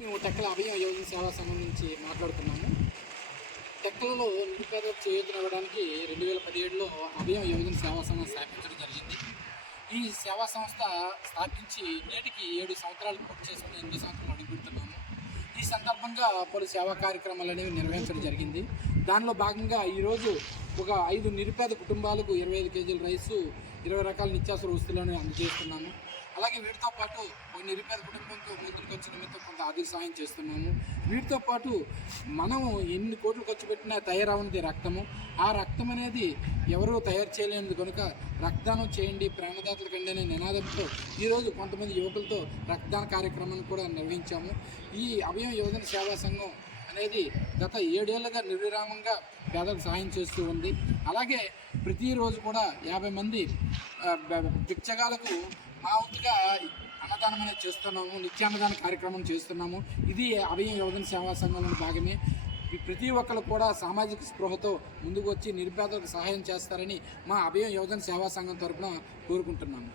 మేము టెక్కల అభయం యోజన సేవా సంఘం నుంచి మాట్లాడుతున్నాము. టెక్కలలో నిరుపేదలకు చేయూతనివ్వడానికి 2017లో అభయం యోజన సేవా సంఘం స్థాపించడం జరిగింది. ఈ సేవా సంస్థ స్థాపించి నేటికి 7 సంవత్సరాలు పూర్తి చేసుకుని 8 సంవత్సరాలు అడుగుపెడుతున్నాము. ఈ సందర్భంగా పలు సేవా కార్యక్రమాలు అనేవి నిర్వహించడం జరిగింది. దానిలో భాగంగా ఈరోజు ఒక 5 నిరుపేద కుటుంబాలకు 25 కేజీల రైసు, 20 రకాల నిత్యావసర వస్తువులను అందజేస్తున్నాము. అలాగే వీటితో పాటు ఒక నిరుపేద కుటుంబంతో ముందుకు ఖర్చు నిమిత్తం కొంత ఆర్థిక సహాయం చేస్తున్నాము. వీటితో పాటు మనం ఎన్ని కోట్లు ఖర్చు పెట్టినా తయారవున్నది రక్తము. ఆ రక్తం అనేది ఎవరూ తయారు చేయలేనిది కనుక రక్తదానం చేయండి ప్రాణదాతల కండి అనే నినాదంతో ఈరోజు కొంతమంది యువకులతో రక్తదాన కార్యక్రమాన్ని కూడా నిర్వహించాము. ఈ అభయం యువజన సేవా సంఘం అనేది గత 7 ఏళ్లుగా నిర్విరామంగా పేదలకు సహాయం చేస్తూ ఉంది. అలాగే ప్రతిరోజు కూడా 50 మంది భిక్షగాలకు మా వంతుగా అన్నదానం అనేది చేస్తున్నాము. నిత్యాన్నదాన కార్యక్రమం చేస్తున్నాము. ఇది అభయం యువజన సేవా సంఘంలో భాగమే. ప్రతి ఒక్కరు కూడా సామాజిక స్పృహతో ముందుకు వచ్చి నిరుపేదలకు సహాయం చేస్తారని మా అభయం యువజన సేవా సంఘం తరఫున కోరుకుంటున్నాము.